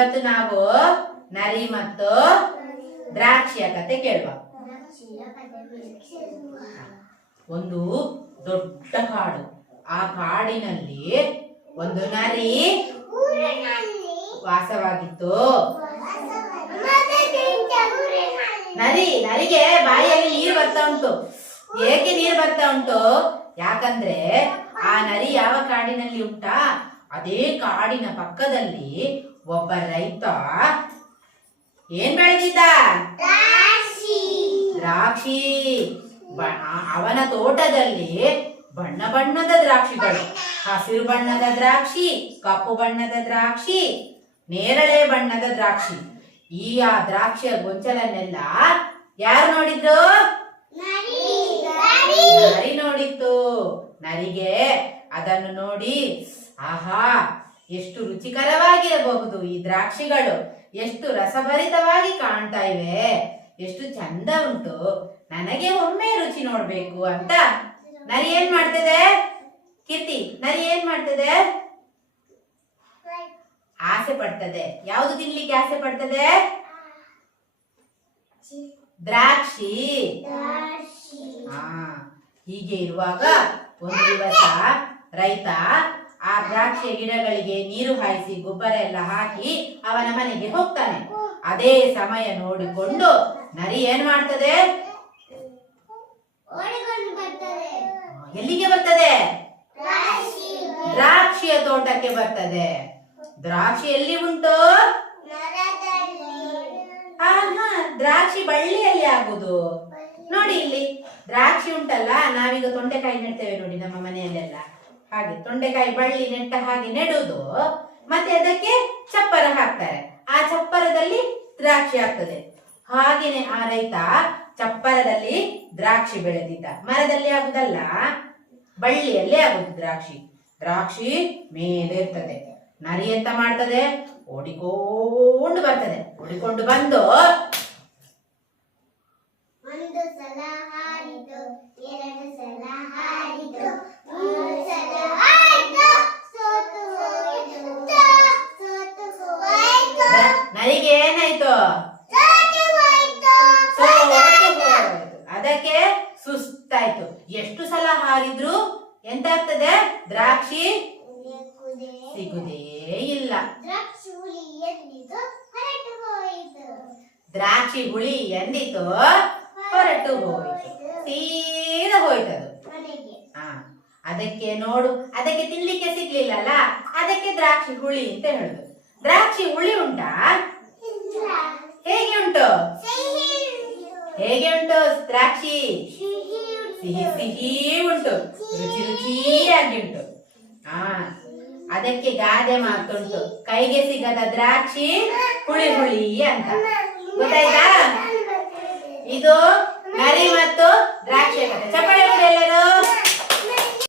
ಇವತ್ತು ನಾವು ನರಿ ಮತ್ತು ದ್ರಾಕ್ಷಿಯ ಕತೆ ಕೇಳುವ. ಒಂದು ದೊಡ್ಡ ಕಾಡು. ಆ ಕಾಡಿನಲ್ಲಿ ಒಂದು ನರಿ ವಾಸವಾಗಿತ್ತು. ನರಿಗೆ ಬಾಯಲ್ಲಿ ನೀರು ಬರ್ತಾ ಉಂಟು. ಏಕೆ ನೀರು ಬರ್ತಾ ಉಂಟು? ಯಾಕಂದ್ರೆ ಆ ನರಿ ಯಾವ ಕಾಡಿನಲ್ಲಿ ಉಂಟಾ, ಅದೇ ಕಾಡಿನ ಪಕ್ಕದಲ್ಲಿ ಒಬ್ಬ ರೈತ ಏನ್ ಬೆಳೆದಿದ್ದ? ದ್ರಾಕ್ಷಿ. ಅವನ ತೋಟದಲ್ಲಿ ಬಣ್ಣ ಬಣ್ಣದ ದ್ರಾಕ್ಷಿಗಳು, ಹಸಿರು ಬಣ್ಣದ ದ್ರಾಕ್ಷಿ, ಕಪ್ಪು ಬಣ್ಣದ ದ್ರಾಕ್ಷಿ, ನೇರಳೆ ಬಣ್ಣದ ದ್ರಾಕ್ಷಿ. ಆ ದ್ರಾಕ್ಷಿಯ ಗೊಂಚಲನ್ನೆಲ್ಲ ಯಾರು ನೋಡಿದ್ರು? ನರಿ ನೋಡಿತ್ತು. ನರಿಗೆ ಅದನ್ನು ನೋಡಿ, ಆಹಾ, ಎಷ್ಟು ರುಚಿಕರವಾಗಿರಬಹುದು ಈ ದ್ರಾಕ್ಷಿಗಳು, ಎಷ್ಟು ರಸಭರಿತವಾಗಿ ಕಾಣ್ತಾ ಇವೆ, ಎಷ್ಟು ಚಂದ ಉಂಟು, ನನಗೆ ಒಮ್ಮೆ ರುಚಿ ನೋಡ್ಬೇಕು ಅಂತ ನರಿ ಏನ್ ಮಾಡ್ತದೆ? ಕೀರ್ತಿ, ನರಿ ಏನ್ ಮಾಡ್ತದೆ? ಆಸೆ ಪಡ್ತದೆ. ಯಾವುದು ತಿನ್ಲಿಕ್ಕೆ ಆಸೆ ಪಡ್ತದೆ? ದ್ರಾಕ್ಷಿ. ಹೀಗೆ ಇರುವಾಗ ಒಂದು ದಿವಸ ರೈತ ಆ ದ್ರಾಕ್ಷಿಯ ಗಿಡಗಳಿಗೆ ನೀರು ಹಾಯಿಸಿ ಗೊಬ್ಬರ ಎಲ್ಲ ಹಾಕಿ ಅವನ ಮನೆಗೆ ಹೋಗ್ತಾನೆ. ಅದೇ ಸಮಯ ನೋಡಿಕೊಂಡು ನರಿ ಏನ್ ಮಾಡ್ತದೆ? ಎಲ್ಲಿಗೆ ಬರ್ತದೆ? ದ್ರಾಕ್ಷಿಯ ತೋಟಕ್ಕೆ ಬರ್ತದೆ. ದ್ರಾಕ್ಷಿ ಎಲ್ಲಿ ಉಂಟು? ದ್ರಾಕ್ಷಿ ಬಳ್ಳಿಯಲ್ಲಿ ಆಗುದು. ನೋಡಿ ಇಲ್ಲಿ ದ್ರಾಕ್ಷಿ ಉಂಟಲ್ಲ, ನಾವೀಗ ತೊಂಡೆಕಾಯಿ ನೆಡ್ತೇವೆ ನೋಡಿ ನಮ್ಮ ಮನೆಯಲ್ಲೆಲ್ಲ, ಹಾಗೆ ತೊಂಡೆಕಾಯಿ ಬಳ್ಳಿ ನೆಟ್ಟ ಹಾಗೆ ನೆಡುವುದು, ಮತ್ತೆ ಅದಕ್ಕೆ ಚಪ್ಪರ ಹಾಕ್ತಾರೆ. ಆ ಚಪ್ಪರದಲ್ಲಿ ದ್ರಾಕ್ಷಿ ಆಗ್ತದೆ. ಹಾಗೇನೆ ಆ ರೈತ ಚಪ್ಪರದಲ್ಲಿ ದ್ರಾಕ್ಷಿ ಬೆಳೆದಿದ್ದ. ಮರದಲ್ಲಿ ಆಗುದಲ್ಲ, ಬಳ್ಳಿಯಲ್ಲೇ ಆಗುದು ದ್ರಾಕ್ಷಿ. ದ್ರಾಕ್ಷಿ ಮೇಲೆ ಇರ್ತದೆ. ನರಿ ಎಂತ ಮಾಡ್ತದೆ? ಓಡಿಕೊಂಡು ಬರ್ತದೆ. ಓಡಿಕೊಂಡು ಬಂದು ಒಂದು ಸಲ ಹಾರಿತು, ಎರಡು ಸಲ ಹಾರಿತು, ಮೂರು ಸಲ ಹಾರಿತು, ಸೋತು ಹೋಯಿತು. ನರಿಗೆ ಏನಾಯ್ತು? ಅದಕ್ಕೆ ಸುಸ್ತಾಯ್ತು. ಎಷ್ಟು ಸಲ ಹಾರಿದ್ರು ಎಂತ ಆಗ್ತದೆ? ದ್ರಾಕ್ಷಿ ಸಿಗುದೇ ಇಲ್ಲ. ದ್ರಾಕ್ಷಿ ಹುಳಿ ಎಂದಿತು, ಹೊರಟು ಹೋಯ್ತು, ಸೀದಾ ಹೋಯ್ತದು. ಅದಕ್ಕೆ ನೋಡು, ಅದಕ್ಕೆ ತಿನ್ಲಿಕ್ಕೆ ಸಿಗ್ಲಿಲ್ಲಲ್ಲ, ಅದಕ್ಕೆ ದ್ರಾಕ್ಷಿ ಹುಳಿ ಅಂತ ಹೇಳುದು. ದ್ರಾಕ್ಷಿ ಹುಳಿ ಉಂಟಾ? ಹೇಗೆ ಉಂಟು? ಹೇಗೆ ಉಂಟು ದ್ರಾಕ್ಷಿ? ಸಿಹಿ ಸಿಹಿ ಉಂಟು, ರುಚಿ ರುಚಿಯಾಗಿ ಉಂಟು. ಅದಕ್ಕೆ ಗಾದೆ ಮಾತುಂಟು, ಕೈಗೆ ಸಿಗದ ದ್ರಾಕ್ಷಿ ಹುಳಿ ಹುಳಿ ಅಂತ. ಗೊತ್ತಾಯ್ತಾ? ಇದು ನರಿ ಮತ್ತು ದ್ರಾಕ್ಷಿ ಕಥೆ. ಚಪ್ಪಾಳೆ ಕೊಡಿ ಎಲ್ಲರೂ.